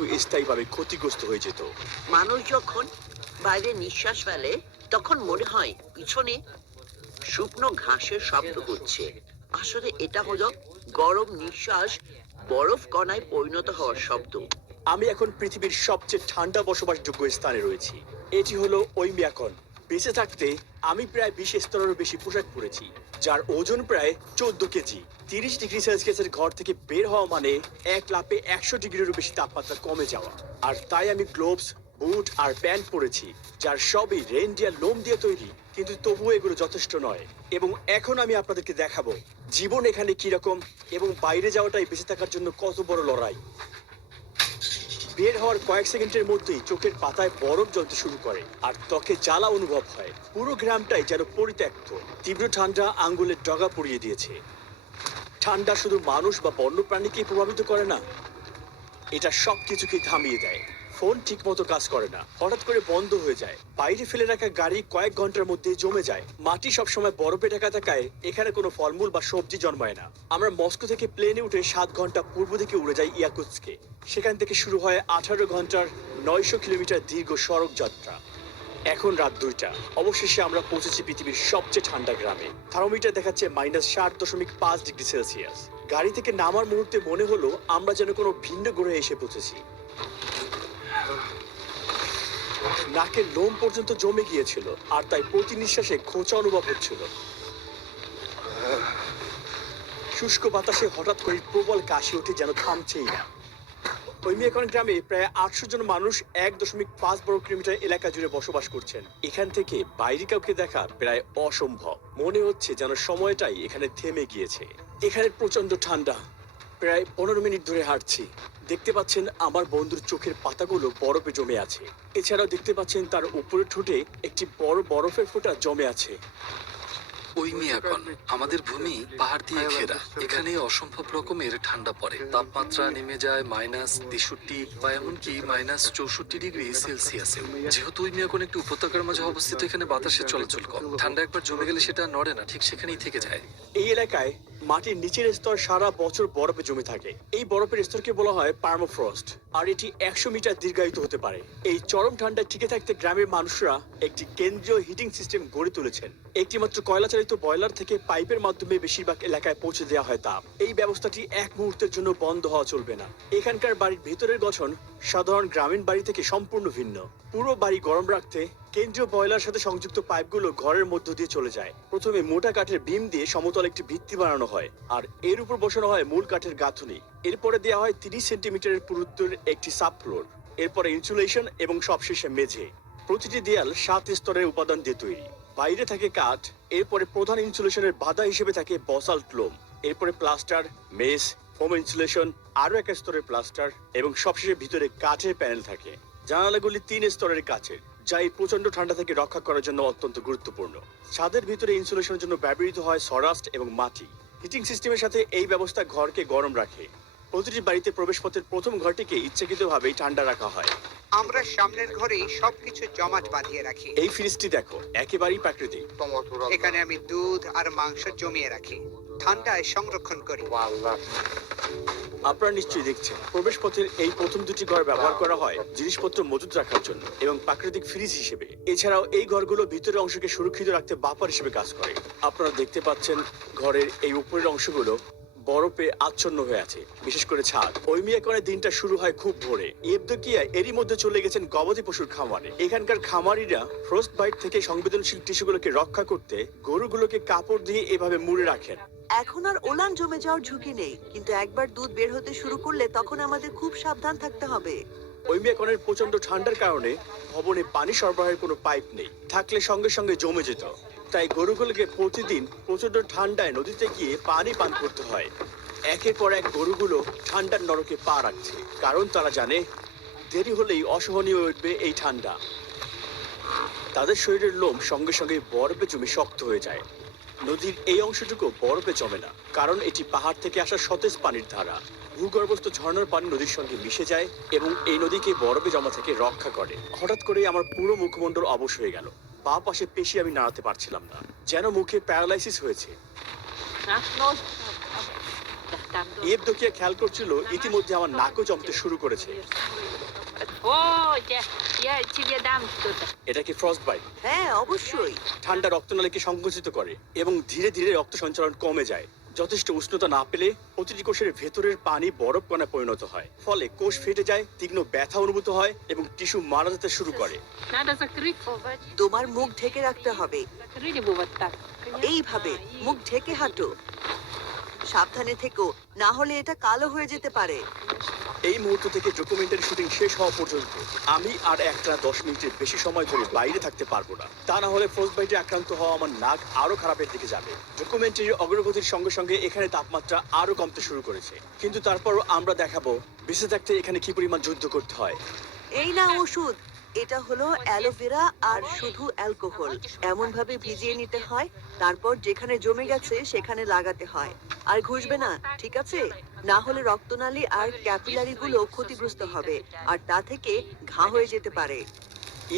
একটু স্থায়ীভাবে ক্ষতিগ্রস্ত হয়ে যেত। মানুষ যখন বাইরে নিঃশ্বাস ফেলে তখন মনে হয় পিছনে শুকনো ঘাসের শব্দ হচ্ছে। আসলে এটা হলো গরম নিঃশ্বাস বরফ কণায় পরিণত হওয়ার শব্দ। আমি এখন পৃথিবীর সবচেয়ে ঠান্ডা বসবাসযোগ্য স্থানে রয়েছি। এটি হলো ওইমিয়াকন। বেঁচে থাকতে আমি প্রায় 20 স্তরেরও বেশি পোশাক পরেছি, যার ওজন প্রায় 14 কেজি। 30 ডিগ্রি সেলসিয়াসের ঘর থেকে বের হওয়া মানে এক লাফে 100 ডিগ্রিরও বেশি তাপমাত্রা কমে যাওয়া। আর তাই আমি গ্লোভস, বুট আর প্যান্ট পরেছি, যার সবই রেইনডিয়ার লোম দিয়ে তৈরি, কিন্তু তবুও এগুলো যথেষ্ট নয়। এবং এখন আমি আপনাদেরকে দেখাবো জীবন এখানে কিরকম এবং বাইরে যাওয়াটাই বেঁচে থাকার জন্য কত বড় লড়াই। বের হওয়ার কয়েক সেকেন্ডের মধ্যেই চোখের পাতায় বরফ জ্বলতে শুরু করে আর ত্বকে জ্বালা অনুভব হয়। পুরো গ্রামটাই যেন পরিত্যক্ত। তীব্র ঠান্ডা আঙ্গুলের ডগা পড়িয়ে দিয়েছে। ঠান্ডা শুধু মানুষ বা বন্যপ্রাণীকেই প্রভাবিত করে না, এটা সবকিছুকে থামিয়ে দেয়। ফোন ঠিক মতো কাজ করে না, হঠাৎ করে বন্ধ হয়ে যায়। বাইরে ফেলে রাখা গাড়ি কয়েক ঘন্টার মধ্যে জমে যায়। মাটি সবসময় বরফে ঢাকা থাকায় এখানে কোনো ফলমূল বা সবজি জন্মায় না। আমরা মস্কো থেকে প্লেনে উঠে 7 ঘন্টা পূর্ব দিকে উড়ে যাই ইয়াকুৎস্কে। সেখান থেকে শুরু হয় 18 ঘন্টার 900 কিলোমিটার দীর্ঘ সড়ক যাত্রা। এখন রাত 2টা। অবশেষে আমরা পৌঁছেছি পৃথিবীর সবচেয়ে ঠান্ডা গ্রামে। থার্মোমিটার দেখাচ্ছে -7.5 ডিগ্রি সেলসিয়াস। গাড়ি থেকে নামার মুহূর্তে মনে হলো আমরা যেন কোনো ভিন্ন গ্রহে এসে পৌঁছেছি। নাকের লোম পর্যন্ত জমে গিয়েছিল আর তাই প্রতি নিঃশ্বাসে খোঁচা অনুভব হচ্ছিল। শুষ্ক বাতাসে হঠাৎ করে প্রবল কাশি ওঠে, যেন থামছেই না। ওইমিয়াকন গ্রামে প্রায় 800 জন মানুষ 1.5 বর্গ কিলোমিটার এলাকা জুড়ে বসবাস করছেন। এখান থেকে বাইরে কাউকে দেখা প্রায় অসম্ভব। মনে হচ্ছে যেন সময়টাই এখানে থেমে গিয়েছে। এখানে প্রচন্ড ঠান্ডা। প্রায় 15 মিনিট ধরে হাঁটছি। দেখতে পাচ্ছেন আমার বন্ধুর চোখের পাতাগুলো বরফে জমে আছে। এছাড়াও দেখতে পাচ্ছেন তার উপরের ঠোঁটে একটি বড় বরফের ফোঁটা জমে আছে। ওইমিয়াকন আমাদের ভূমি পাহাড় দিয়ে ঘেরা। এখানে অসম্ভব রকমের ঠান্ডা পড়ে। তাপমাত্রা নেমে যায় -63 বা এমনকি -64 ডিগ্রি সেলসিয়াসে। যেহেতু ওইমিয়াকন একটি উপত্যকার মাঝে অবস্থিত, এখানে বাতাসের চলাচল কম। ঠান্ডা একবার জমে গেলে সেটা নড়ে না, ঠিক সেখানেই থেকে যায়। এই এলাকায় মাটির নিচের স্তর সারা বছর বরফে জমে থাকে। এই বরফের স্তরকে বলা হয় পার্মাফ্রস্ট, আর এটি 100 মিটার দীর্ঘায়িত হতে পারে। এই চরম ঠান্ডায় টিকে থাকতে গ্রামের মানুষরা একটি কেন্দ্রীয় হিটিং সিস্টেম গড়ে তুলেছেন। একটি মাত্র কয়লা চালিত বয়লার থেকে পাইপের মাধ্যমে বেশিরভাগ এলাকায় পৌঁছে দেওয়া হয় তাপ। এই ব্যবস্থাটি এক মুহূর্তের জন্য বন্ধ হওয়া চলবে না। এখানকার বাড়ির ভেতরের গঠন সাধারণ গ্রামীণ বাড়ি থেকে সম্পূর্ণ ভিন্ন। পুরো বাড়ি গরম রাখতে কেন্দ্রীয় বয়লার সাথে সংযুক্ত পাইপগুলো ঘরের মধ্য দিয়ে চলে যায়। প্রথমে মোটা কাঠের বিম দিয়ে সমতল একটি ভিত্তি বানানো হয়, আর এর উপর বসানো হয় মূল কাঠের গাঁথুনি। এরপরে দেওয়া হয় 30 সেন্টিমিটারের পুরুত্বের একটি সাব ফ্লোর। এরপরে ইনসুলেশন এবং সবশেষে মেঝে। প্রতিটি দেয়াল 7 স্তরের উপাদান দিয়ে তৈরি। বাইরে থাকে কাঠ, এরপরে প্রধান ইনসুলেশনের বাধা হিসেবে থাকে বসাল্ট লোম, এরপরে প্লাস্টার, মেস, ফোম ইনসুলেশন, আরো এক স্তরের প্লাস্টার এবং সবশেষে ভিতরে কাঠের প্যানেল থাকে। জানালাগুলি 3 স্তরের কাচের, যা এই প্রচন্ড ঠান্ডা থেকে রক্ষা করার জন্য অত্যন্ত গুরুত্বপূর্ণ। ছাদের ভিতরে ইনসুলেশনের জন্য ব্যবহৃত হয় সরাস্ট এবং মাটি। হিটিং সিস্টেমের সাথে এই ব্যবস্থা ঘরকে গরম রাখে। প্রতিটি বাড়িতে প্রবেশপথের প্রথম ঘরটিকে ইচ্ছাকৃতভাবেই ঠান্ডা রাখা হয়। আমরা সামনের ঘরেই সবকিছু জমাট বাঁধিয়ে রাখি। এই ফ্রিজটি দেখো, একেবারেই প্রাকৃতিক। এখানে আমি দুধ আর মাংস জমিয়ে রাখি, ঠান্ডায় সংরক্ষণ করি। আপনারা নিশ্চয়ই দেখছেন প্রবেশপথের এই প্রথম দুটি ঘর ব্যবহার করা হয় জিনিসপত্র মজুত রাখার জন্য এবং প্রাকৃতিক ফ্রিজ হিসেবে। এছাড়াও এই ঘরগুলো ভিতরের অংশকে সুরক্ষিত রাখতে বাফার হিসেবে কাজ করে। আপনারা দেখতে পাচ্ছেন ঘরের এই উপরের অংশগুলো বরফে আচ্ছন্ন হয়ে আছে, বিশেষ করে ছাদ। ওইমিয়াকনের দিনটা শুরু হয় খুব ভোরে। ইবদকিয়া এরই মধ্যে চলে গেছেন গবাদি পশুর খামারে। এখানকার খামারিরা ফ্রস্ট বাইট থেকে সংবেদনশীল টিস্যুগুলোকে রক্ষা করতে গরুগুলোকে কাপড় দিয়ে এভাবে মুড়ে রাখেন। এখন আর ওলান জমে যাওয়ার ঝুঁকি নেই, কিন্তু একবার দুধ বের হতে শুরু করলে তখন আমাদের খুব সাবধান থাকতে হবে। ওইমিয়াকনের প্রচন্ড ঠান্ডার কারণে ভবনে পানি সরবরাহের কোনো পাইপ নেই, থাকলে সঙ্গে সঙ্গে জমে যেত। তাই গরুগুলোকে প্রতিদিন প্রচন্ড ঠান্ডায় নদীতে গিয়ে পানি পান করতে হয়। একের পর এক গরুগুলো ঠান্ডার নরকে পা রাখছে, কারণ তারা জানে দেরি হলেই অসহনীয় হয়ে উঠবে এই ঠান্ডা। তাদের শরীরের লোম সঙ্গে সঙ্গে বরফে জমে শক্ত হয়ে যায়। নদীর এই অংশটুকু বরফে জমে না, কারণ এটি পাহাড় থেকে আসা সতেজ পানির ধারা। ভূগর্ভস্থ ঝর্ণার পানি নদীর সঙ্গে মিশে যায় এবং এই নদীকে বরফে জমা থেকে রক্ষা করে। হঠাৎ করে আমার পুরো মুখমণ্ডল অবশ হয়ে গেল। পা পাশে পেশি আমি নাড়াতে পারছিলাম না, যেন মুখে প্যারালাইসিস হয়েছে। এবদোকিয়া খেয়াল করছিল ইতিমধ্যে আমার নাকও জমতে শুরু করেছে। এটা কি ফ্রস্ট বাইট? হ্যাঁ, অবশ্যই। ঠান্ডা রক্তনালীকে সংকুচিত করে এবং ধীরে ধীরে রক্ত সঞ্চালন কমে যায়। যথেষ্ট উষ্ণতা না পেলে প্রতিটি কোষের ভেতরের পানি বরফ কণায় পরিণত হয়, ফলে কোষ ফেটে যায়, তীক্ষ্ণ ব্যথা অনুভূত হয় এবং টিস্যু মারা যেতে শুরু করে। তোমার মুখ ঢেকে রাখতে হবে। এইভাবে মুখ ঢেকে হাঁটো। সাবধানে থেকো, না হলে এটা কালো হয়ে যেতে পারে। এই মুহূর্ত থেকে ডকুমেন্টারি শুটিং শেষ হওয়া পর্যন্ত আমি আর একটা 10 মিনিটের বেশি সময় ধরে বাইরে থাকতে পারবো না। তা না হলে ফ্রস্ট বাইটে আক্রান্ত হওয়া আমার নাক আরো খারাপের দিকে যাবে। ডকুমেন্টারির অগ্রগতির সঙ্গে সঙ্গে এখানে তাপমাত্রা আরো কমতে শুরু করেছে, কিন্তু তারপরও আমরা দেখাবো বেঁচে থাকতে এখানে কি পরিমাণ যুদ্ধ করতে হয়। এই না ওষুধ, এটা হলো অ্যালোভেরা আর শুধু অ্যালকোহল। এমন ভাবে ভিজিয়ে নিতে হয়, তারপর যেখানে জমে গেছে সেখানে লাগাতে হয়। আর ঘুষবে না, ঠিক আছে? না হলে রক্তনালী আর ক্যাপিলারি গুলো ক্ষতিগ্রস্ত হবে, আর তা থেকে ঘা হয়ে যেতে পারে।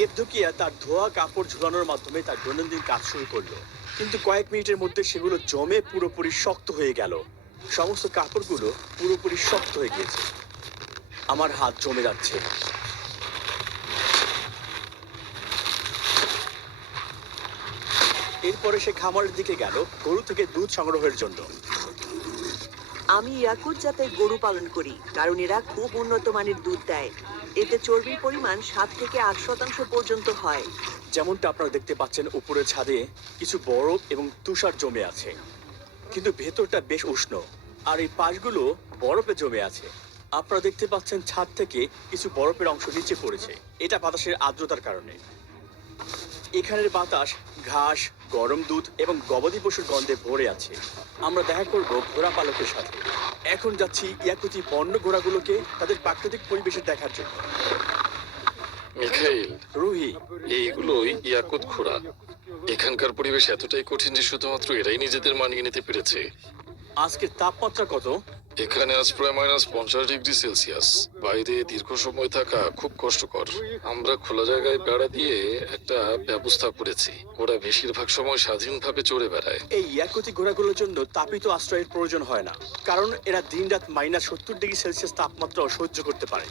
এবদোকিয়া তার ধোয়া কাপড় ঝুলানোর মাধ্যমে তার দৈনন্দিন কাজ শুরু করলো, কিন্তু কয়েক মিনিটের মধ্যে সেগুলো জমে পুরোপুরি শক্ত হয়ে গেল। সমস্ত কাপড়গুলো পুরোপুরি শক্ত হয়ে গিয়েছে। আমার হাত জমে যাচ্ছে। এরপরে সে খামারের দিকে গেল গরু থেকে দুধ সংগ্রহের জন্য। আমি ইয়াকুত জাতের গরু পালন করি, কারণ এরা খুব উন্নত মানের দুধ দেয়। এতে চর্বির পরিমাণ 7 থেকে 8% পর্যন্ত হয়। যেমনটা আপনারা দেখতে পাচ্ছেন, উপরের ছাদে কিছু বরফ এবং তুষার জমে আছে, কিন্তু ভেতরটা বেশ উষ্ণ, আর এই পাশগুলো বরফে জমে আছে। আপনারা দেখতে পাচ্ছেন ছাদ থেকে কিছু বরফের অংশ নিচে পড়েছে, এটা বাতাসের আর্দ্রতার কারণে। এখানের বাতাস ঘাস, গরম দুধ এবং গবাদি পশুর গন্ধে ভরে আছে। আমরা দেখা করব ঘোড়া পালকের সাথে। এখন যাচ্ছি ইয়াকুতি বন্য ঘোড়াগুলোকে তাদের প্রাকৃতিক পরিবেশে দেখার জন্য। মিখাইল, রুহি, এইগুলোই ইয়াকুত ঘোড়া। এখানকার পরিবেশ এতটাই কঠিন যে শুধুমাত্র এরাই নিজেদের মানিয়ে নিতে পেরেছে। আজকের তাপমাত্রা কত? এখানে আজ প্রায় -50°C। বাইরে দীর্ঘ সময় থাকা খুব কষ্টকর। আমরা খোলা জায়গায় বেড়া দিয়ে একটা ব্যবস্থা করেছি। ওরা বেশিরভাগ সময় স্বাধীনভাবে চড়ে বেড়ায়। এই ইয়াকুতি ঘোড়াগুলোর জন্য তাপিত আশ্রয়ের প্রয়োজন হয় না, কারণ এরা দিনরাত -70°C তাপমাত্রা সহ্য করতে পারে।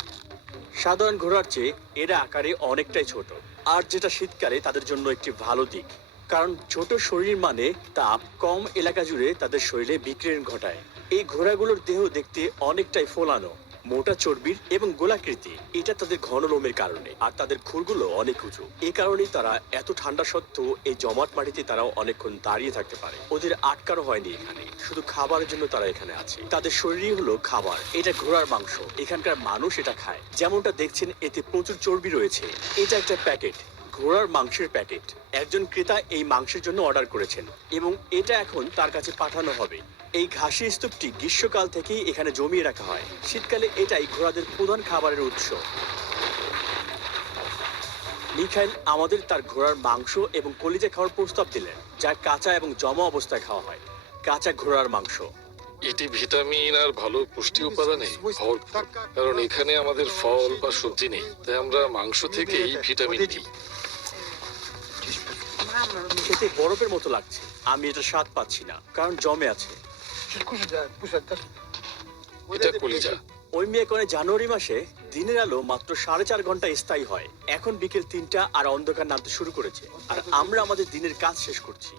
সাধারণ ঘোড়ার চেয়ে এরা আকারে অনেকটাই ছোট, আর যেটা শীতকালে তাদের জন্য একটি ভালো দিক, কারণ ছোট শরীর মানে তাপ কম এলাকা জুড়ে তাদের শরীরে বিকিরণ ঘটায়। এই ঘোড়াগুলোর দেহ দেখতে অনেকটাই ফোলানো, মোটা চর্বির এবং গোলাকৃতি। এটা তাদের ঘন লোমের কারণে, আর তাদের খুরগুলো অনেক উঁচু। এই কারণেই তারা এত ঠান্ডা সত্ত্বেও এই জমাট মাটিতে তারাও অনেকক্ষণ দাঁড়িয়ে থাকতে পারে। ওদের আটকানো হয়নি এখানে, শুধু খাবারের জন্য তারা এখানে আছে। তাদের শরীরই হলো খাবার। এটা ঘোড়ার মাংস, এখানকার মানুষ এটা খায়। যেমনটা দেখছেন এতে প্রচুর চর্বি রয়েছে। এটা একটা প্যাকেট, ঘোড়ার মাংসের প্যাকেট। একজন ক্রেতা এই মাংসের জন্য অর্ডার করেছেন এবং এটা এখন তার কাছে পাঠানো হবে। এই ঘাসি স্তূপটি গ্রীষ্মকাল থেকেই এখানে জমিয়ে রাখা হয়। শীতকালে এটাই ঘোড়াদের প্রধান খাবারের উৎস। মিখাইল আমাদের তার ঘোড়ার মাংস এবং কলিজা খাওয়ার প্রস্তাব দিলেন, যা কাঁচা এবং জমা অবস্থায় খাওয়া হয়। কাঁচা ঘোড়ার মাংস। এটি ভিটামিন আর ভালো পুষ্টি উপাদানে ভরপুর। কারণ এখানে আমাদের ফল বা সবজি নেই, তাই আমরা মাংস থেকেই ভিটামিন নিই। খেতে বরফের মতো লাগছে। আমি এটা স্বাদ পাচ্ছি না, কারণ জমে আছে। এটা কলিজা। ওই মেয়েকনে জানুয়ারি মাসে দিনের আলো মাত্র 4.5 ঘন্টা স্থায়ী হয়। এখন বিকেল 3টা আর অন্ধকার নামতে শুরু করেছে, আর আমরা আমাদের দিনের কাজ শেষ করছি।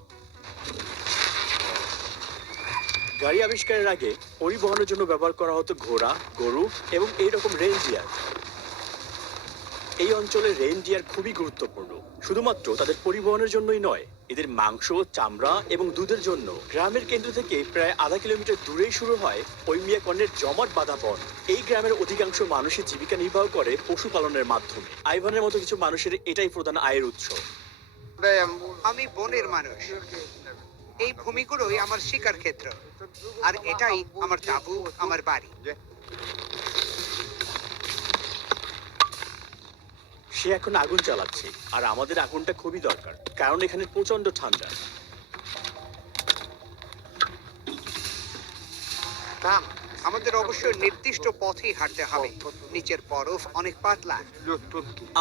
গাড়ি আবিষ্কারের আগে পরিবহনের জন্য ব্যবহার করা হতো ঘোড়া, গরু এবং এইরকম রেইনডিয়ার। এই অঞ্চলে রেইনডিয়ার খুবই গুরুত্বপূর্ণ, শুধুমাত্র তাদের পরিবহনের জন্যই নয়, এদের মাংস, চামড়া এবং দুধের জন্য। গ্রামের কেন্দ্র থেকে প্রায় আধা কিলোমিটার দূরেই শুরু হয় ওইমিয়াকনের জমাট বাঁধা বন। এই গ্রামের অধিকাংশ মানুষের জীবিকা নির্বাহ করে পশুপালনের মাধ্যমে। আইভানের মতো কিছু মানুষের এটাই প্রধান আয়ের উৎস। আমি বনের মানুষ। এই ভূমিগুলোই আমার শিকার ক্ষেত্র, আর এটাই আমার তাঁবু, আমার বাড়ি। সে এখন আগুন জ্বালাচ্ছে, আর আমাদের আগুনটা খুবই দরকার, কারণ এখানে প্রচন্ড ঠান্ডা। আমাদের অবশ্যই নির্দিষ্ট পথেই হাঁটতে হবে। নিচের বরফ অনেক পাতলা।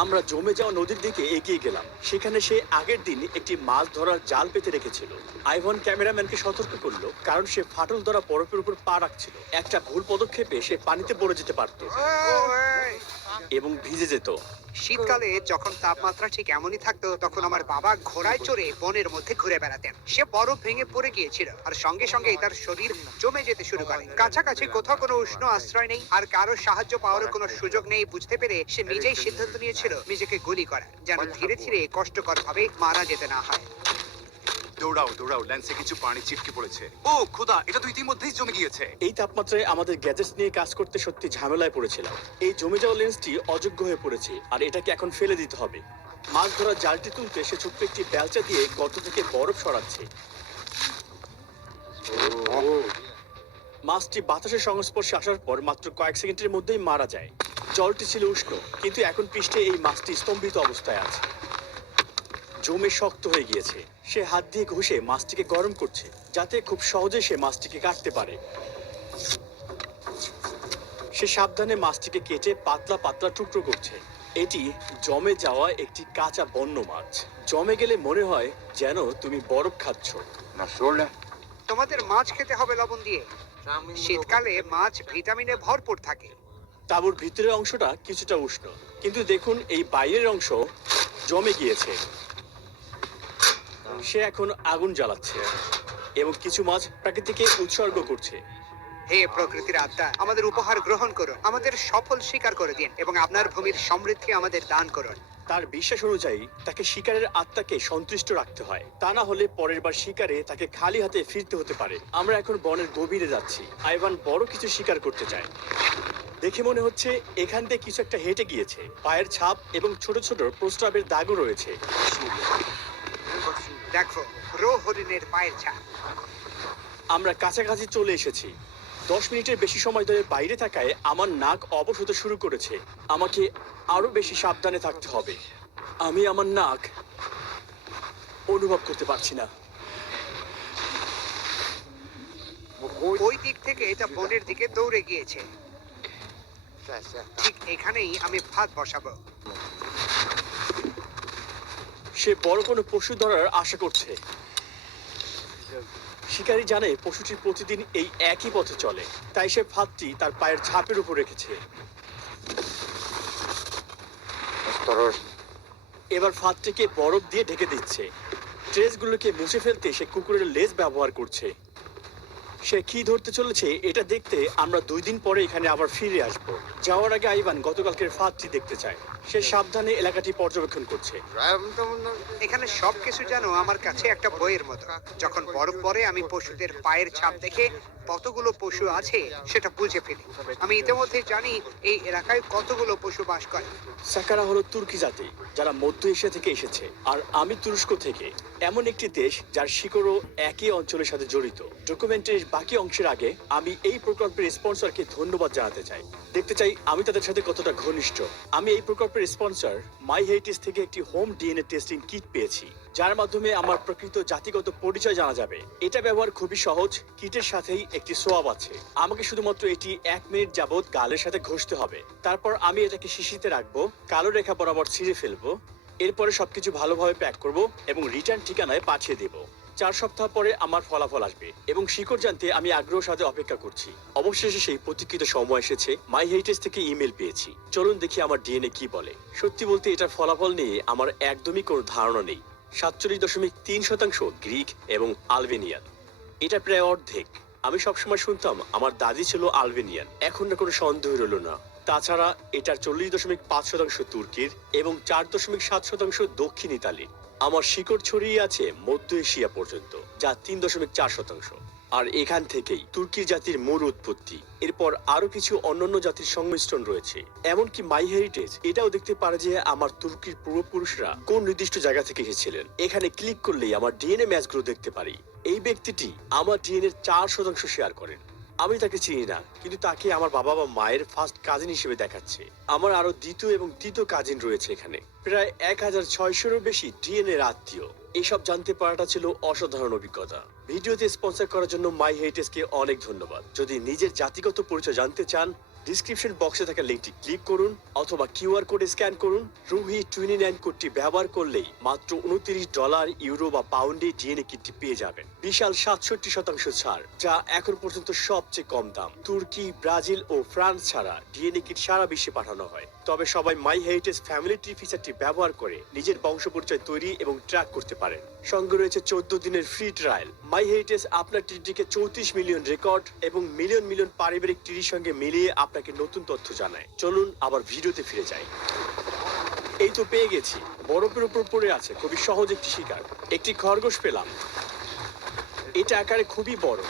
আমরা জমে যাওয়া নদীর দিকে এগিয়ে গেলাম। সেখানে সে আগের দিন একটি মাছ ধরার জাল পেতে রেখেছিল। আইভান ক্যামেরাম্যানকে সতর্ক করলো, কারণ সে ফাটল ধরা বরফের উপর পা রাখছিল। একটা ভুল পদক্ষেপে সে পানিতে পড়ে যেতে পারত এবং ভিজে যেত। শীতকালে যখন তাপমাত্রা ঠিক এমনই থাকতো, তখন আমার বাবা ঘোড়ায় চড়ে বনের মধ্যে ঘুরে বেড়াতেন। সে বরফ ভেঙে পড়ে গিয়েছিল, আর সঙ্গে সঙ্গে তার শরীর জমে যেতে শুরু করে। কাছাকাছি কোথাও কোনো উষ্ণ আশ্রয় নেই, আর কারো সাহায্য পাওয়ার কোনো সুযোগ নেই। বুঝতে পেরে সে নিজেই সিদ্ধান্ত নিয়েছিল নিজেকে গুলি করা, যেন ধীরে ধীরে কষ্টকর ভাবে মারা যেতে না হয়। দৌড়াও দৌড়াও, ল্যান্সে কিছু পানি ছিটকে পড়েছে। ও খোদা, এটা তো ইতিমধ্যেই জমে গিয়েছে। এই তাপমাত্রায় আমাদের গ্যাজেটস নিয়ে কাজ করতে সত্যি ঝামেলায় পড়েছিলাম। এই জমে যাওয়া লেন্সটি অযোগ্য হয়ে পড়েছে, আর এটাকে এখন ফেলে দিতে হবে। মাছ ধরার জালটি তুলতে সে ছোট্ট একটি বেলচা দিয়ে গর্ত থেকে বরফ সরাচ্ছে। মাছটি বাতাসের সংস্পর্শে আসার পর মাত্র কয়েক সেকেন্ডের মধ্যেই মারা যায়। জলটি ছিল উষ্ণ, কিন্তু এখন পৃষ্ঠে এই মাছটি স্তম্ভিত অবস্থায় আছে, জমে শক্ত হয়ে গিয়েছে। সে হাত দিয়ে ঘষে মাছটিকে গরম করছে, যাতে খুব সহজে সে মাছটিকে কাটতে পারে। সে সাবধানে মাছটিকে কেটে পাতলা পাতলা টুকরো করছে। এটি জমে যাওয়া একটি কাঁচা বন্য মাছ। জমে গেলে মনে হয় যেন তুমি বরফ খাচ্ছ। তোমাদের মাছ খেতে হবে লবণ দিয়ে। শীতকালে মাছ ভিটামিনে ভরপুর থাকে। তাঁবুর ভিতরের অংশটা কিছুটা উষ্ণ, কিন্তু দেখুন এই বাইরের অংশ জমে গিয়েছে। সে এখন আগুন জ্বালাচ্ছে এবং কিছু মাছ প্রকৃতিকে উৎসর্গ করছে। হে প্রকৃতির আত্মা, আমাদের উপহার গ্রহণ করুন, আমাদের সফল স্বীকার করে দিন, এবং আপনার ভূমির সমৃদ্ধি আমাদের দান করুন। তার বিশ্বাস অনুযায়ী তাকে শিকারের আত্মাকে সন্তুষ্ট রাখতে হয়, তা না হলে পরের বার শিকারে তাকে খালি হাতে ফিরতে হতে পারে। আমরা এখন বনের গভীরে যাচ্ছি। আইভান বড় কিছু শিকার করতে চায়। দেখে মনে হচ্ছে এখান থেকে কিছু একটা হেঁটে গিয়েছে। পায়ের ছাপ এবং ছোট ছোট প্রস্রাবের দাগও রয়েছে। দেখো, রো হরিণের পায়ের ছাপ। আমরা কাছাকাছি চলে এসেছি। 10 মিনিটের বেশি সময় ধরে বাইরে থাকায় আমার নাক অবশ হতে শুরু করেছে। আমাকে আরো বেশি সাবধানে থাকতে হবে। আমি আমার নাক অনুভব করতে পারছি না। ওই দিক থেকে এটা বনের দিকে দৌড়ে গিয়েছে। ঠিক এখানেই আমি ভাত বসাবো। সে বড় কোনো পশু ধরার আশা করছে। শিকারী জানে পশুটি প্রতিদিন এই একই পথে চলে, তাই সে ফাঁদটি তার পায়ের ছাপের উপর রেখেছে। এবার ফাঁদটিকে বরফ দিয়ে ঢেকে দিচ্ছে। ট্রেসগুলোকে মুছে ফেলতে সে কুকুরের লেজ ব্যবহার করছে। সে কি ধরতে চলেছে এটা দেখতে আমরা 2 দিন পরে এখানে আবার ফিরে আসব। যাওয়ার আগে আইভান গতকালকের ফাঁদটি দেখতে চায়। সে সাবধানে এলাকাটি পর্যবেক্ষণ করছে। এখানে সবকিছু যেন আমার কাছে একটা বইয়ের মতো। যখন বরফ পড়ে আমি পশুদের পায়ের ছাপ দেখে কতগুলো পশু আছে সেটা বুঝে ফেলি। আমি ইতিমধ্যে জানি এই এলাকায় কতগুলো পশু বাস করে। সাকারা হলো তুর্কি জাতি, যারা মধ্য এশিয়া থেকে এসেছে, আর আমি তুরস্ক থেকে। এমন একটি দেশ যার শিকড়ও একই অঞ্চলের সাথে জড়িত। ডকুমেন্টারির বাকি অংশের আগে আমি এই প্রকল্পের স্পন্সরকে ধন্যবাদ জানাতে চাই। দেখতে চাই আমি তাদের সাথে কতটা ঘনিষ্ঠ। আমি এই প্রকল্পের স্পন্সর মাই হেরিটেজ থেকে একটি হোম ডিএনএ টেস্টিং কিট পেয়েছি, যার মাধ্যমে আমার প্রকৃত জাতিগত পরিচয় জানা যাবে। এটা ব্যবহার খুবই সহজ। কিটের সাথেই একটি সোয়াব আছে। আমাকে শুধুমাত্র এটি 1 মিনিট যাবত গালের সাথে ঘষতে হবে। তারপর আমি এটাকে শিশিতে রাখবো, কালো রেখা বরাবর ছিঁড়ে ফেলবো। এরপরে সবকিছু ভালোভাবে প্যাক করব এবং রিটার্ন ঠিকানায় পাঠিয়ে দেব। 4 সপ্তাহ পরে আমার ফলাফল আসবে এবং শিকড় জানতে আমি আগ্রহের সাথে অপেক্ষা করছি। অবশেষে সেই প্রতীক্ষিত সময় এসেছে। মাই হেরিটেজ থেকে ইমেল পেয়েছি। চলুন দেখি আমার ডিএনএ কি বলে। সত্যি বলতে এটার ফলাফল নিয়ে আমার একদমই কোনো ধারণা নেই। 47.3% গ্রিক এবং আলবেনিয়ান। এটা প্রায় অর্ধেক। আমি সবসময় শুনতাম আমার দাদি ছিল আলবেনিয়ান। এখন না কোনো সন্দেহ রইল না। তাছাড়া এটার 40.5% তুর্কির এবং 4.7% দক্ষিণ ইতালির। আমার শিকড় ছড়িয়ে আছে মধ্য এশিয়া পর্যন্ত, যা 3.4%। আর এখান থেকেই তুর্কি জাতির মূল উৎপত্তি। এরপর আরো কিছু অন্যান্য জাতির সংমিশ্রণ রয়েছে। এমনকি মাই হেরিটেজ এটাও দেখতে পারে যে আমার তুর্কির পূর্বপুরুষরা কোন নির্দিষ্ট জায়গা থেকে এসেছিলেন। এখানে ক্লিক করলেই আমার ডিএনএ ম্যাচগুলো দেখতে পারি। এই ব্যক্তিটি আমার ডিএনএর 4% শেয়ার করেন। আমি তাকে চিনি না, কিন্তু তাকে আমার বাবা বা মায়ের ফার্স্ট কাজিন হিসেবে দেখাচ্ছে। আমার আরো দ্বিতীয় এবং তৃতীয় কাজিন রয়েছে এখানে। প্রায় 1600-এরও বেশি ডিএনএ আত্মীয়। এসব জানতে পারাটা ছিল অসাধারণ অভিজ্ঞতা। ভিডিওতে স্পন্সর করার জন্য মাই হেরিটেজকে অনেক ধন্যবাদ। যদি নিজের জাতিগত পরিচয় জানতে চান, ডিসক্রিপশন বক্সে থাকা লিঙ্কটি ক্লিক করুন অথবা কিউআর কোড স্ক্যান করুন। রুহি 29 কোডটি ব্যবহার করলেই মাত্র $29, ইউরো বা পাউন্ডে ডিএনএ কিটটি পেয়ে যাবেন। বিশাল 67% ছাড়, যা এখন পর্যন্ত সবচেয়ে কম দাম। তুর্কি, ব্রাজিল ও ফ্রান্স ছাড়া ডিএনএ কিট সারা বিশ্বে পাঠানো হয়। তবে সবাই মাই হেরিটেজ ফ্যামিলি ট্রি ফিচারটি ব্যবহার করে নিজের বংশ পরিচয় তৈরি এবং ট্র্যাক করতে পারেন। সঙ্গে রয়েছে 14 দিনের ফ্রি ট্রায়াল। মাই হেরিটেজ আপনার ট্রিটিকে 34 মিলিয়ন রেকর্ড এবং মিলিয়ন মিলিয়ন পারিবারিক ট্রির সঙ্গে মিলিয়ে আপনাকে নতুন তথ্য জানায়। চলুন আবার ভিডিওতে ফিরে যাই। এই তো পেয়ে গেছি। বরফের উপর পড়ে আছে খুবই সহজ একটি শিকার। একটি খরগোশ পেলাম। এটা আকারে খুবই বড়,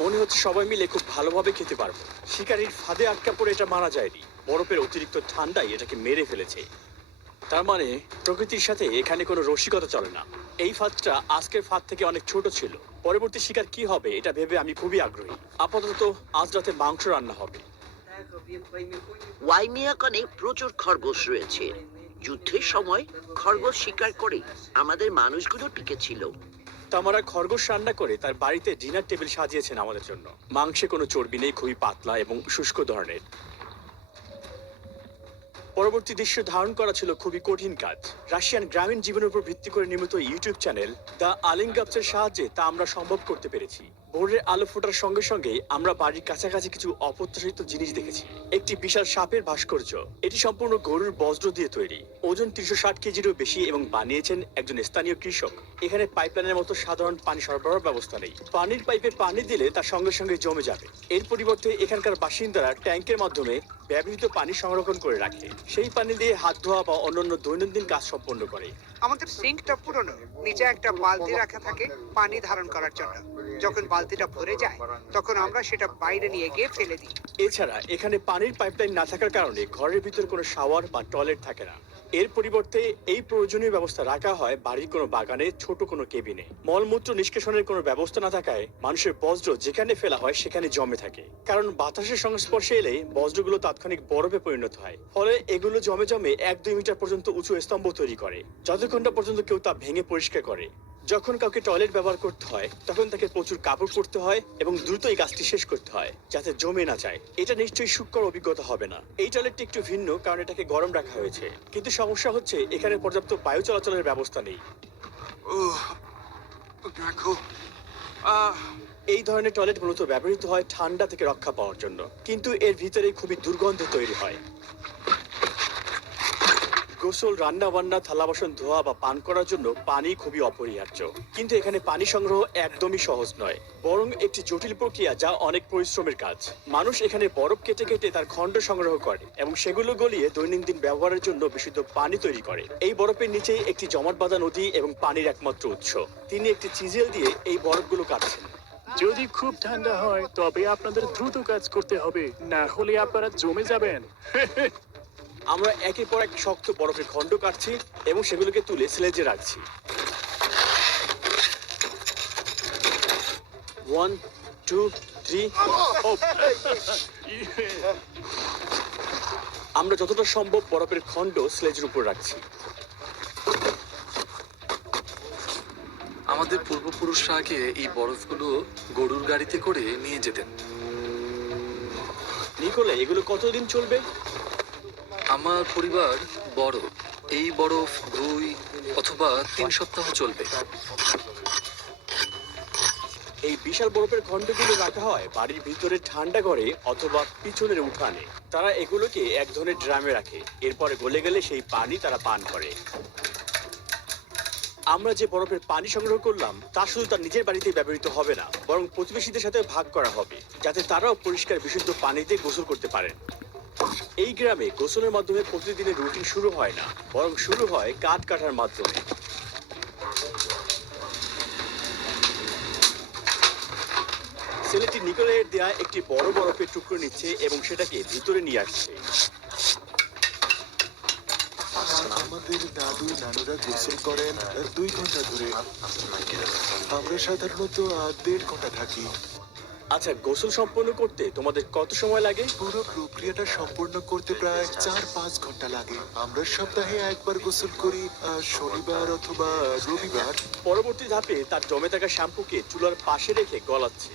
মনে হচ্ছে সবাই মিলে খুব ভালোভাবে খেতে পারবো। শিকারীর ফাঁদে আটকা পড়ে এটা মারা যায়নি, বরফের অতিরিক্ত ঠান্ডায় এটাকে মেরে ফেলেছে। তার মানে প্রকৃতির সাথে এখানে কোনো রসিকতা চলে না। এই ফাঁদটা আজকের ফাঁদ থেকে অনেক ছোট ছিল। পরবর্তী শিকার কি হবে এটা ভেবে আমি খুবই আগ্রহী। আপাতত আজ রাতে মাংস রান্না হবে। ওয়াইমিয়াকনে প্রচুর খরগোশ রয়েছে। যুদ্ধের সময় খরগোশ শিকার করে আমাদের মানুষগুলো টিকেছিল। তামারা খরগোশ রান্না করে তার বাড়িতে ডিনার টেবিল সাজিয়েছেন আমাদের জন্য। মাংসে কোনো চর্বি নেই, খুবই পাতলা এবং শুষ্ক ধরনের। পরবর্তী দৃশ্য ধারণ করা ছিল খুবই কঠিন কাজ। রাশিয়ান গ্রামীণ জীবনের উপর ভিত্তি করে নির্মিত ইউটিউব চ্যানেল দ্য আলিঙ্গাপসের সাহায্যে তা আমরা সম্ভব করতে পেরেছি। ভোরের আলো ফোটার সঙ্গে সঙ্গে আমরা বাড়ির কাছাকাছি কিছু অপ্রত্যাশিত জিনিস দেখেছি। একটি বিশাল সাপের ভাস্কর্য। এটি সম্পূর্ণ গরুর বজ্র দিয়ে তৈরি, ওজন 360 কেজিরও বেশি এবং বানিয়েছেন একজন স্থানীয় কৃষক। এখানে পাইপলাইনের মতো সাধারণ পানি সরবরাহ ব্যবস্থা নেই। পানির পাইপে পানি দিলে তা সঙ্গে সঙ্গে জমে যাবে। এর পরিবর্তে এখানকার বাসিন্দারা ট্যাঙ্কের মাধ্যমে ব্যবহৃত পানি সংরক্ষণ করে রাখে। সেই পানি দিয়ে হাত ধোয়া বা অন্যান্য দৈনন্দিন কাজ সম্পন্ন করে। আমাদের সিঙ্কটা পুরনো, নিচে একটা বালতি রাখা থাকে পানি ধারণ করার জন্য। যখন বালতিটা ভরে যায় তখন আমরা সেটা বাইরে নিয়ে গিয়ে ফেলে দিই। এছাড়া এখানে পানির পাইপলাইন না থাকার কারণে ঘরের ভিতর কোনো শাওয়ার বা টয়লেট থাকে না। এর পরিবর্তে এই প্রয়োজনীয় ব্যবস্থা রাখা হয় বাড়ির কোনো বাগানে, ছোট কোনো কেবিনে। মলমূত্র নিষ্কাশনের কোনো ব্যবস্থা না থাকায় মানুষের বজ্র যেখানে ফেলা হয় সেখানে জমে থাকে। কারণ বাতাসের সংস্পর্শে এলে বজ্রগুলো তাৎক্ষণিক বরফে পরিণত হয়। ফলে এগুলো জমে জমে 1-2 মিটার পর্যন্ত উঁচু স্তম্ভ তৈরি করে, যতক্ষণ না পর্যন্ত কেউ তা ভেঙে পরিষ্কার করে। যখন কাউকে টয়লেট ব্যবহার করতে হয় তখন তাকে প্রচুর কাপড় পরতে হয় এবং দ্রুত এই কাজটি শেষ করতে হয় যাতে জমে না যায়। এটা নিশ্চয়ই সুখকর অভিজ্ঞতা হবে না। এই টয়লেটটি একটু ভিন্ন কারণ এটাকে গরম রাখা হয়েছে, কিন্তু সমস্যা হচ্ছে এখানে পর্যাপ্ত বায়ু চলাচলের ব্যবস্থা নেই। দেখো, এই ধরনের টয়লেট মূলত ব্যবহৃত হয় ঠান্ডা থেকে রক্ষা পাওয়ার জন্য, কিন্তু এর ভিতরে খুবই দুর্গন্ধ তৈরি হয়। গোসল, রান্না বান্না, থালা বাসন ধোয়া বা পান করার জন্য পানি খুবই অপরিহার্য। কিন্তু এখানে পানি সংগ্রহ একদমই সহজ নয়, বরং একটি জটিল প্রক্রিয়া যা অনেক পরিশ্রমের কাজ। মানুষ এখানে বরফ কেটে কেটে তার খণ্ড সংগ্রহ করে এবং সেগুলো গলিয়ে দৈনন্দিন ব্যবহারের জন্য বিশুদ্ধ পানি তৈরি করে। এই বরফের নিচেই একটি জমাট বাঁধা নদী এবং পানির একমাত্র উৎস। তিনি একটি চিজেল দিয়ে এই বরফগুলো কাটছেন। যদি খুব ঠান্ডা হয় তবে আপনাদের দ্রুত কাজ করতে হবে, না হলে আপনারা জমে যাবেন। আমরা একের পর এক শক্ত বরফের খণ্ড কাটছি এবং সেগুলোকে তুলে স্লেজে রাখছি। 1, 2, 3। আমরা যতটা সম্ভব বরফের খণ্ড স্লেজের উপর রাখছি। আমাদের পূর্বপুরুষরা আগে এই বরফগুলো গরুর গাড়িতে করে নিয়ে যেতেন। নিকোলে, এগুলো কতদিন চলবে? আমার পরিবার বড়, এই বরফ 2 অথবা 3 সপ্তাহ চলবে। এই বিশাল বরফের খণ্ডগুলো রাখা হয় বাড়ির ভিতরে ঠান্ডা ঘরে অথবা পিছনের উঠানে। তারা এগুলোকে এক ধরনের ড্রামে রাখে, এরপরে গলে গেলে সেই পানি তারা পান করে। আমরা যে বরফের পানি সংগ্রহ করলাম তা শুধু তার নিজের বাড়িতেই ব্যবহৃত হবে না, বরং প্রতিবেশীদের সাথে ভাগ করা হবে যাতে তারাও পরিষ্কার বিশুদ্ধ পানিতে গোসল করতে পারেন। এই গ্রামে গোসলের মাধ্যমে প্রতিদিনের রুটিন শুরু হয় না, বরং শুরু হয় কাঠ কাটার মাধ্যমে। ছেলেটি নিকোলের দেয়া একটি বড় বরফের টুকরো নিচ্ছে এবং সেটাকে ভিতরে নিয়ে আসছে। আমাদের দাদু নানুরা গোসল করেন 2 ঘন্টা ধরে। আমরা সাধারণত 1.5 ঘন্টা থাকি। আচ্ছা, গোসল সম্পন্ন করতে তোমাদের কত সময় লাগে? পুরো প্রক্রিয়াটা সম্পূর্ণ করতে প্রায় 4-5 ঘন্টা লাগে। আমরা সপ্তাহে একবার গোসল করি, শনিবার অথবা রবিবার। পরবর্তী ধাপে তার জমে থাকা শ্যাম্পুকে চুলার পাশে রেখে গলাচ্ছে।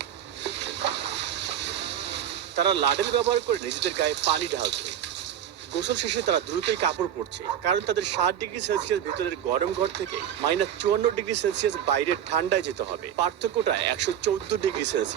তারা লাডেল ব্যবহার করে নিজেদের গায়ে পানি ঢালছে। গোসল শেষে তারা দ্রুতই কাপড় পরছে, কারণ তাদের 60°C ভেতরের গরম ঘর থেকে -54°C বাইরের ঠান্ডায় যেতে হবে। পার্থক্যটা 114°C।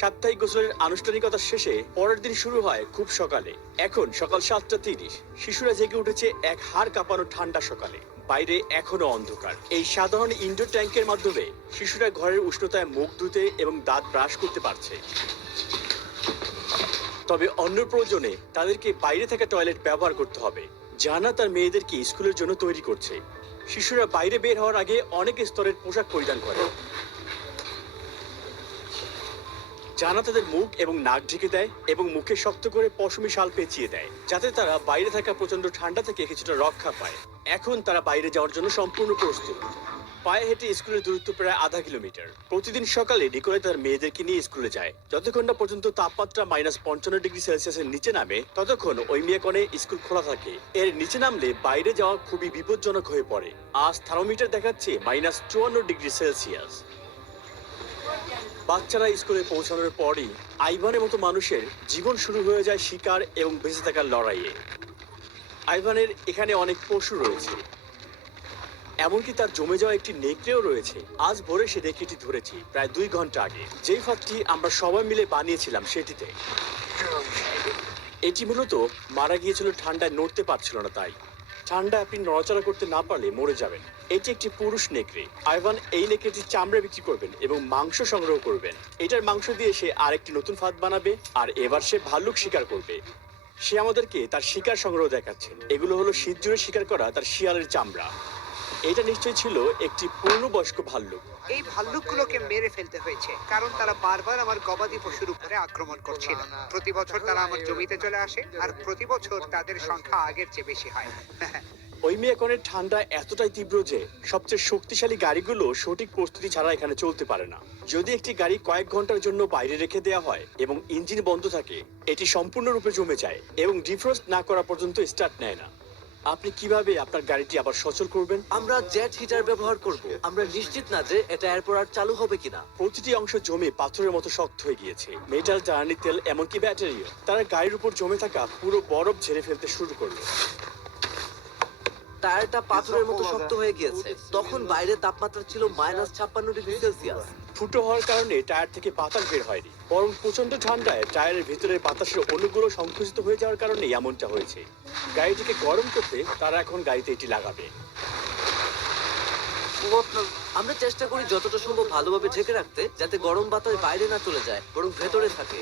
সাপ্তাহিক গোসলের আনুষ্ঠানিকতা শেষে পরের দিন শুরু হয় খুব সকালে। এখন সকাল 7:30। শিশুরা জেগে উঠেছে এক হাড় কাঁপানো ঠান্ডা সকালে। বাইরে এখনো অন্ধকার। এই সাধারণ ইনডোর ট্যাঙ্কের মাধ্যমে শিশুরা ঘরের উষ্ণতায় মুখ ধুতে এবং দাঁত ব্রাশ করতে পারছে। তবে অন্য প্রয়োজনে তাদেরকে বাইরে থাকা টয়লেট ব্যবহার করতে হবে। জানা তার মেয়েদেরকে স্কুলের জন্য তৈরি করছে। শিশুরা বাইরে বের হওয়ার আগে অনেক স্তরের পোশাক পরিধান করে। জানা তাদের মুখ এবং নাক ঢেকে দেয় এবং মুখে শক্ত করে পশমি শাল পেঁচিয়ে দেয়, যাতে তারা বাইরে থাকা প্রচন্ড ঠান্ডা থেকে কিছুটা রক্ষা পায়। এখন তারা বাইরে যাওয়ার জন্য সম্পূর্ণ প্রস্তুত। পায়ে হেঁটে স্কুলের দূরত্ব প্রায় আধা কিলোমিটার। প্রতিদিন সকালে নিকোলে তার মেয়েদেরকে নিয়ে স্কুলে যায়। যতক্ষণ না পর্যন্ত তাপমাত্রা -55°C নিচে নামে, ততক্ষণ ওই মেয়াকনে স্কুল খোলা থাকে। এর নিচে নামলে বাইরে যাওয়া খুবই বিপজ্জনক হয়ে পড়ে। আজ থার্মোমিটার দেখাচ্ছে -54°C। বাচ্চারা স্কুলে পৌঁছানোর পরই আইভানের মতো মানুষের জীবন শুরু হয়ে যায় শিকার এবং বেঁচে থাকার লড়াইয়ে। আইভানের এখানে অনেক পশু রয়েছে, এমনকি তার জমে যাওয়া একটি নেকড়েও রয়েছে। আজ ভোরে সে নেকড়েটি ধরেছি প্রায় 2 ঘন্টা আগে। যেই ফাঁদটি আমরা সবাই মিলে বানিয়েছিলাম সেটিতে। এটি মূলত মারা গিয়েছিল ঠান্ডায়, নড়তে পারছিল না। তাই ঠান্ডা আপনি নড়াচড়া করতে না পারলে মরে যাবেন। এটি একটি পুরুষ নেকড়ে। আইভান এই নেকড়েটির চামড়া বিক্রি করবেন এবং মাংস সংগ্রহ করবেন। এটার মাংস দিয়ে সে আরেকটি নতুন ফাঁদ বানাবে, আর এবার সে ভাল্লুক শিকার করবে। সে আমাদেরকে তার শিকার সংগ্রহ দেখাচ্ছেন। এগুলো হলো শীত জুড়ে শিকার করা তার শিয়ালের চামড়া। এটা নিশ্চয়ই ছিল একটি পূর্ণবয়স্ক ভাল্লুক। এই ভাল্লুকগুলোকে মেরে ফেলতে হয়েছে, কারণ তারা বারবার আমার গবাদি পশুর উপরে আক্রমণ করছিল। প্রতি বছর তারা আমার জমিতে চলে আসে, আর প্রতি বছর তাদের সংখ্যা আগের চেয়ে বেশি হয়। ওই মেয়াকনের ঠান্ডা এতটাই তীব্র যে সবচেয়ে শক্তিশালী গাড়িগুলো সঠিক প্রস্তুতি ছাড়া এখানে চলতে পারে না। যদি একটি গাড়ি কয়েক ঘন্টার জন্য বাইরে রেখে দেওয়া হয় এবং ইঞ্জিন বন্ধ থাকে, এটি সম্পূর্ণরূপে জমে যায় এবং ডিফ্রস্ট না করা পর্যন্ত স্টার্ট নেয় না। আপনি কিভাবে আপনার গাড়িটি আবার সচল করবেন? আমরা জেট হিটার ব্যবহার করব। আমরা নিশ্চিত না যে এটা এরপর আর চালু হবে কিনা। প্রতিটি অংশ জমে পাথরের মতো শক্ত হয়ে গিয়েছে। মেটাল, জ্বালানি তেল, এমনকি ব্যাটারিও। তারা গাড়ির উপর জমে থাকা পুরো বরফ ঝেড়ে ফেলতে শুরু করলো। টায়ারটা পাথরের মতো শক্ত হয়ে গিয়েছে। তখন বাইরে তাপমাত্রা ছিল -56°C। ফুটো হওয়ার কারণে টায়ার থেকে বাতাস বের হয়নি, বরং প্রচন্ড ঠান্ডায় টায়ারের ভিতরের বাতাসের অণুগুলো সংকুচিত হয়ে যাওয়ার কারণে এমনটা হয়েছে। গাড়িটিকে গরম করতে তারা এখন গাড়িতে এটি লাগাবে। আমরা চেষ্টা করি যতটা সম্ভব ভালোভাবে ঢেকে রাখতে, যাতে গরম বাতাস বাইরে না চলে যায়, বরং ভেতরে থাকে।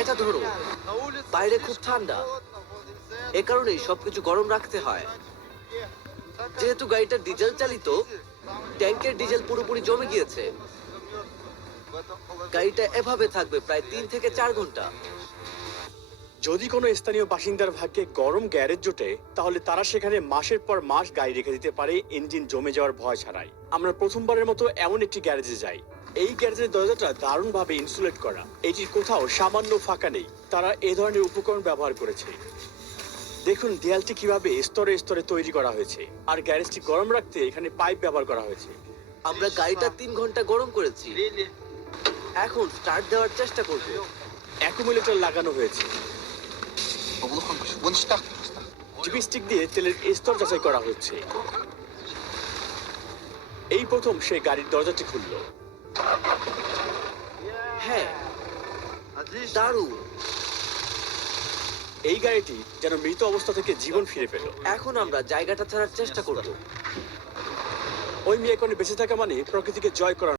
এটা ধরো, বাইরে খুব ঠান্ডা। এ কারণেই সবকিছু গরম রাখতে হয়। যেহেতু গাড়িটা ডিজেল চালিত, ট্যাঙ্কের ডিজেল পুরোপুরি জমে গিয়েছে। গাড়িটা এভাবে থাকবে প্রায় 3 থেকে 4 ঘন্টা। যদি কোনো স্থানীয় বাসিন্দার ভাগ্যে গরম গ্যারেজ জোটে, তাহলে তারা সেখানে মাসের পর মাস গাড়ি রেখে দিতে পারে ইঞ্জিন জমে যাওয়ার ভয় ছাড়াই। আমরা প্রথমবারের মতো এমন একটি গ্যারেজে যাই। এই গ্যারেজের দরজাটা দারুণভাবে ইনসুলেট করা। এটির কোথাও সামান্য ফাঁকা নেই। তারা এই ধরনের উপকরণ ব্যবহার করেছে। দেখুন দেয়ালটি কিভাবে স্তরে স্তরে তৈরি করা হয়েছে, আর গ্যারেজটি গরম রাখতে এখানে পাইপ ব্যবহার করা হয়েছে। আমরা গাড়িটা 3 ঘন্টা গরম করেছি। এখন স্টার্ট দেওয়ার চেষ্টা করব। অ্যাকুমুলেটর লাগানো হয়েছে। ডিপস্টিক দিয়ে তেলের স্তর যাচাই করা হচ্ছে। এই প্রথম সে গাড়ির দরজাটি খুলল। হ্যাঁ, দারুণ। এই গাড়িটি যেন মৃত অবস্থা থেকে জীবন ফিরে পেল। এখন আমরা জায়গাটা ছাড়ার চেষ্টা করব। ওই মেয়ে বেঁচে থাকা মানে প্রকৃতিকে জয় করা